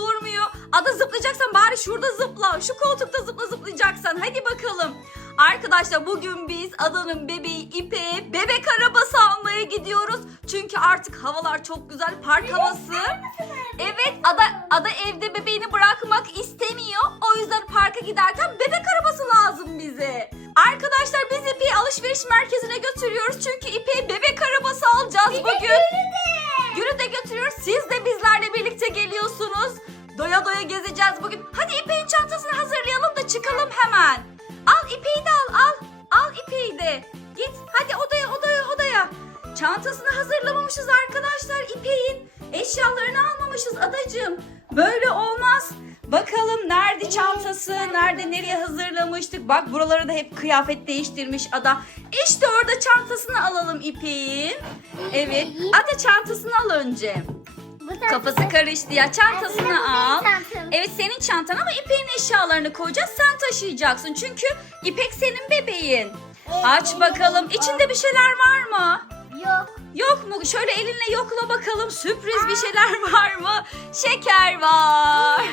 durmuyor. Ada zıplayacaksan bari şurada zıpla. Şu koltukta zıpla zıplayacaksan. Hadi bakalım. Arkadaşlar bugün biz Ada'nın bebeği İpek'e bebek arabası almaya gidiyoruz. Çünkü artık havalar çok güzel. Park havası. Evet Ada, Ada evde bebeğini bırakmak istemiyor. O yüzden parka giderken bebek arabası lazım bize. Arkadaşlar biz İpek'i alışveriş merkezine götürüyoruz. Çünkü İpek'e bebek arabası alacağız bugün. Doya gezeceğiz bugün. Hadi İpek'in çantasını hazırlayalım da çıkalım hemen. Al İpek'i de al al. Al İpek'i de. Git hadi odaya odaya odaya. Çantasını hazırlamamışız arkadaşlar İpek'in. Eşyalarını almamışız adacığım. Böyle olmaz. Bakalım nerede çantası, nerede nereye hazırlamıştık. Bak buralara da hep kıyafet değiştirmiş ada. İşte orada çantasını alalım İpek'in. Evet. Ada çantasını al önce. Kafası karıştı ya. Çantasını al. Evet senin çantan ama İpek'in eşyalarını koyacağız. Sen taşıyacaksın. Çünkü İpek senin bebeğin. Aç bakalım. İçinde bir şeyler var mı? Yok. Yok mu? Şöyle elinle yokla bakalım. Sürpriz bir şeyler var mı? Şeker var.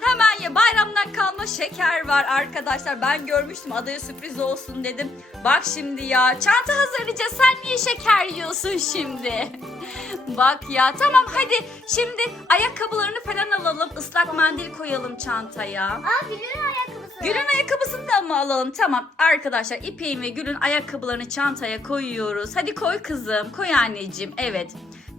Hemen ye. Bayramdan kalma şeker var arkadaşlar. Ben görmüştüm. Adaya sürpriz olsun dedim. Bak şimdi ya. Çanta hazırlayacağız. Sen niye şeker yiyorsun şimdi? Bak ya. Tamam hadi. Şimdi ayakkabılarını falan alalım. Islak mendil koyalım çantaya. Aa Gül'ün ayakkabısı. Gül'ün ayakkabısını da mı alalım? Tamam arkadaşlar İpek'in ve Gül'ün ayakkabılarını çantaya koyuyoruz. Hadi koy kızım. Koy anneciğim. Evet.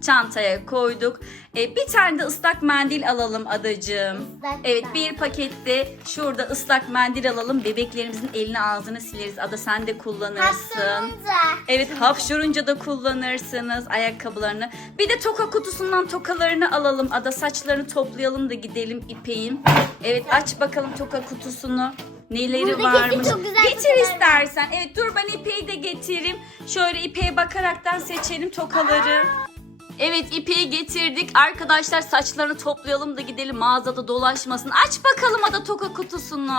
Çantaya koyduk. Ee, bir tane de ıslak mendil alalım adacığım. Islak Evet bir pakette şurada ıslak mendil alalım. Bebeklerimizin elini ağzını sileriz. Ada sen de kullanırsın. Hapşırınca. Evet hapşurunca da kullanırsınız ayakkabılarını. Bir de toka kutusundan tokalarını alalım. Ada saçlarını toplayalım da gidelim İpek'in. Evet aç bakalım toka kutusunu. Neleri varmış. çok güzel Getir istersen. Evet dur ben İpek'i de getireyim. Şöyle İpek'e bakaraktan seçelim tokaları. Evet ipeği getirdik. Arkadaşlar saçlarını toplayalım da gidelim mağazada dolaşmasın. Aç bakalım ada toka kutusunu.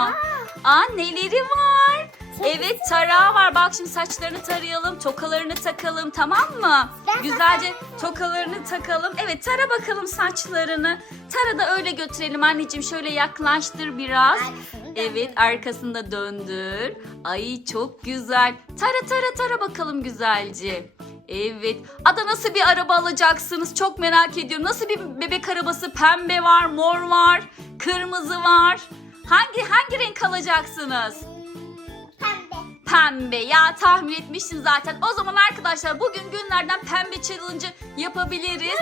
Aa neleri var? Evet tarağı var. Bak şimdi saçlarını tarayalım. Tokalarını takalım tamam mı? Ben Güzelce tokalarını takalım. Evet tara bakalım saçlarını. Tara da öyle götürelim anneciğim. Şöyle yaklaştır biraz. Arkasını. Evet arkasında döndür. Ay çok güzel. Tara tara tara bakalım güzelce. Evet. Ada nasıl bir araba alacaksınız? Çok merak ediyorum. Nasıl bir bebek arabası? Pembe var, mor var, kırmızı var. Hangi hangi renk alacaksınız? Pembe. Pembe. Ya tahmin etmiştim zaten. O zaman arkadaşlar bugün günlerden pembe challenge'ı yapabiliriz.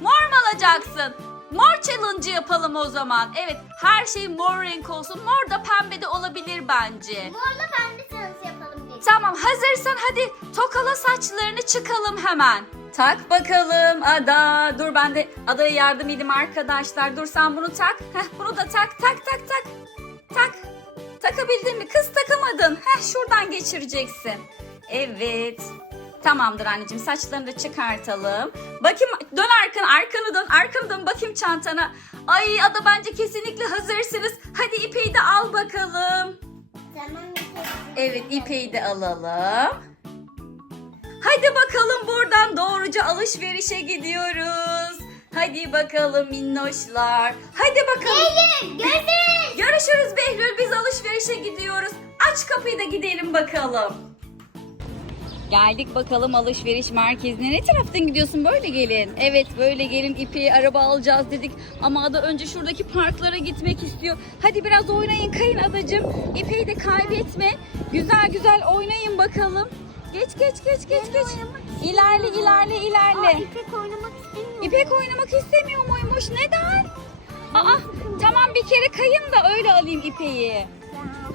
Mor mu alacaksın? Mor challenge yapalım o zaman. Evet her şey mor renk olsun. Mor da pembe de olabilir bence. Morla pembe biz. Tamam hazırsan hadi tokala saçlarını çıkalım hemen. Tak bakalım Ada. Dur ben de Ada'ya yardım edeyim arkadaşlar. Dur sen bunu tak. Heh, bunu da tak tak tak tak. Tak. Takabildin mi? Kız takamadın. Heh, şuradan geçireceksin. Evet. Tamamdır anneciğim saçlarını da çıkartalım. Bakayım dön arkanı arkanı dön arkanı dön bakayım çantana. Ay Ada bence kesinlikle hazırsınız. Hadi ipeyi de al bakalım. Evet ipeyi de alalım. Hadi bakalım buradan doğruca alışverişe gidiyoruz. Hadi bakalım minnoşlar. Hadi bakalım. Eylül görüşürüz. Görüşürüz Behlül biz alışverişe gidiyoruz. Aç kapıyı da gidelim bakalım. Geldik bakalım alışveriş merkezine. Ne taraftan gidiyorsun? Böyle gelin. Evet böyle gelin. İpeği araba alacağız dedik. Ama Ada önce şuradaki parklara gitmek istiyor. Hadi biraz oynayın kayın adacığım. İpeği de kaybetme. Güzel güzel oynayın bakalım. Geç geç geç geç geç. İlerle ilerle Aa, ilerle. İpek oynamak istemiyor. İpek oynamak istemiyor muymuş? Neden? Aa tamam bir kere kayın da öyle alayım İpek'i.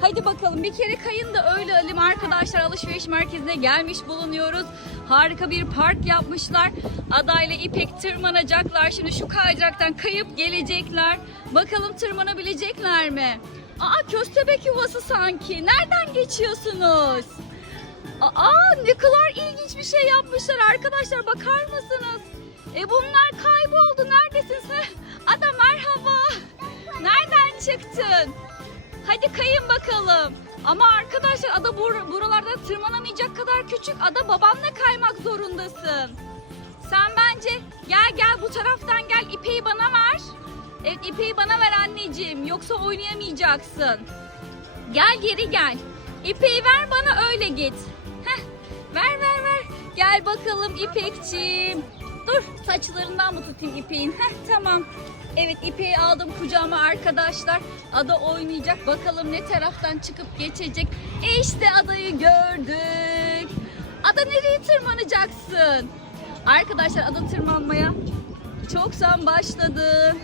Hadi bakalım bir kere kayın da öyle alayım arkadaşlar alışveriş merkezine gelmiş bulunuyoruz. Harika bir park yapmışlar. Ada ile İpek tırmanacaklar. Şimdi şu kaydıraktan kayıp gelecekler. Bakalım tırmanabilecekler mi? Aa köstebek yuvası sanki. Nereden geçiyorsunuz? Aa ne kadar ilginç bir şey yapmışlar arkadaşlar bakar mısınız? E bunlar kayboldu. Neredesin sen? Ada merhaba. Nereden çıktın? Hadi kayın bakalım. Ama arkadaşlar ada bur buralarda tırmanamayacak kadar küçük. Ada babanla kaymak zorundasın. Sen bence. Gel gel bu taraftan gel. İpeyi bana ver. Evet ipeyi bana ver anneciğim. Yoksa oynayamayacaksın. Gel geri gel. İpeyi ver bana öyle git. Heh, ver ver ver. Gel bakalım İpekçiğim. Dur saçlarından mı tutayım İpek'in? Heh tamam. Evet İpek'i aldım kucağıma arkadaşlar. Ada oynayacak. Bakalım ne taraftan çıkıp geçecek. E işte adayı gördük. Ada nereye tırmanacaksın? Arkadaşlar ada tırmanmaya çoktan başladı.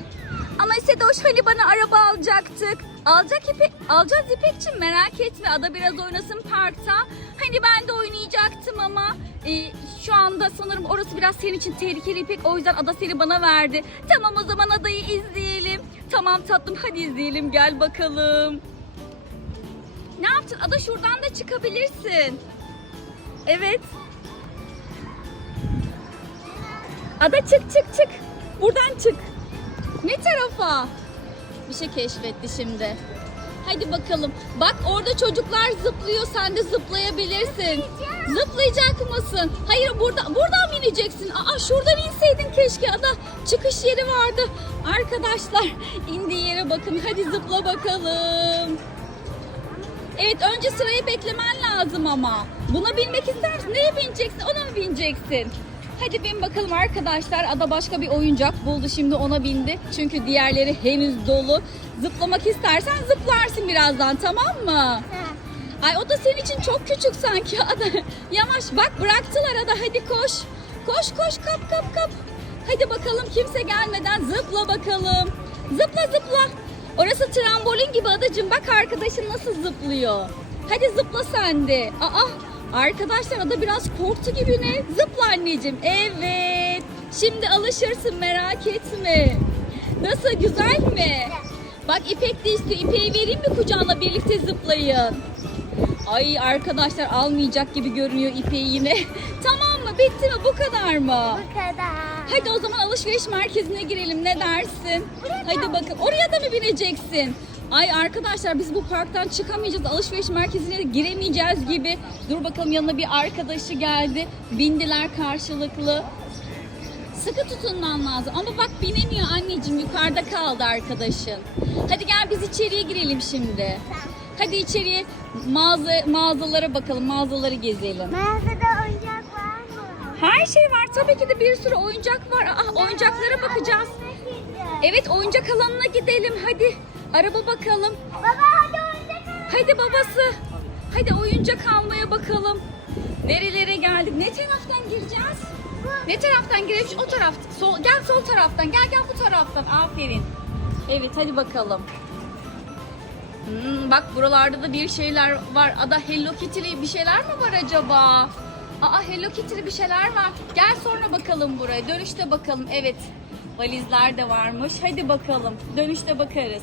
Ama Sedoş hani bana araba alacaktık. Alacak İpek, alacağız İpek'cim merak etme. Ada biraz oynasın parkta. Hani ben de oynayacaktım ama e, şu anda sanırım orası biraz senin için tehlikeli İpek. O yüzden Ada seni bana verdi. Tamam o zaman Ada'yı izleyelim. Tamam tatlım hadi izleyelim gel bakalım. Ne yaptın? Ada şuradan da çıkabilirsin. Evet. Ada çık çık çık. Buradan çık. Ne tarafa? Bir şey keşfetti şimdi. Hadi bakalım. Bak orada çocuklar zıplıyor. Sen de zıplayabilirsin. Zıplayacak mısın? Hayır burada buradan mı ineceksin? Aa şuradan inseydin keşke ada. Çıkış yeri vardı. Arkadaşlar indiği yere bakın. Hadi zıpla bakalım. Evet önce sırayı beklemen lazım ama. Buna binmek ister? Neye bineceksin? Ona mı bineceksin? Hadi bin bakalım arkadaşlar. Ada başka bir oyuncak buldu. Şimdi ona bindi. Çünkü diğerleri henüz dolu. Zıplamak istersen zıplarsın birazdan tamam mı? Ay o da senin için çok küçük sanki Ada. Yavaş bak bıraktılar Ada hadi koş. Koş koş kap kap kap. Hadi bakalım kimse gelmeden zıpla bakalım. Zıpla zıpla. Orası trambolin gibi adacığım bak arkadaşın nasıl zıplıyor. Hadi zıpla sen de. Aa arkadaşlar ada biraz korktu gibi ne? Zıpla anneciğim. Evet. Şimdi alışırsın merak etme. Nasıl güzel mi? Bak İpek de istiyor. İpek'i vereyim mi kucağına birlikte zıplayın. Ay arkadaşlar almayacak gibi görünüyor ipeği yine. tamam mı? Bitti mi? Bu kadar mı? Bu kadar. Hadi o zaman alışveriş merkezine girelim. Ne dersin? Buraya Hadi bakın. Oraya da mı bineceksin? Ay arkadaşlar biz bu parktan çıkamayacağız. Alışveriş merkezine giremeyeceğiz gibi. Dur bakalım yanına bir arkadaşı geldi. Bindiler karşılıklı. Sıkı tutunman lazım. Ama bak binemiyor anneciğim. Yukarıda kaldı arkadaşın. Hadi gel biz içeriye girelim şimdi. Hadi içeriye mağaza mağazalara bakalım. Mağazaları gezelim. Mağazada oyuncak var mı? Her şey var. Tabii ki de bir sürü oyuncak var. Ah oyuncaklara bakacağız. Evet oyuncak alanına gidelim. Hadi araba bakalım. Baba hadi oyuncak al. Hadi babası. Hadi oyuncak almaya bakalım. Nerelere geldik? Ne taraftan gireceğiz? Ne taraftan gireceğiz? O taraf. Sol, gel sol taraftan. Gel gel bu taraftan. Aferin. Evet hadi bakalım. Hmm, bak buralarda da bir şeyler var. Ada Hello Kitty'li bir şeyler mi var acaba? Aa Hello Kitty'li bir şeyler var. Gel sonra bakalım buraya. Dönüşte bakalım. Evet. Valizler de varmış. Hadi bakalım. Dönüşte bakarız.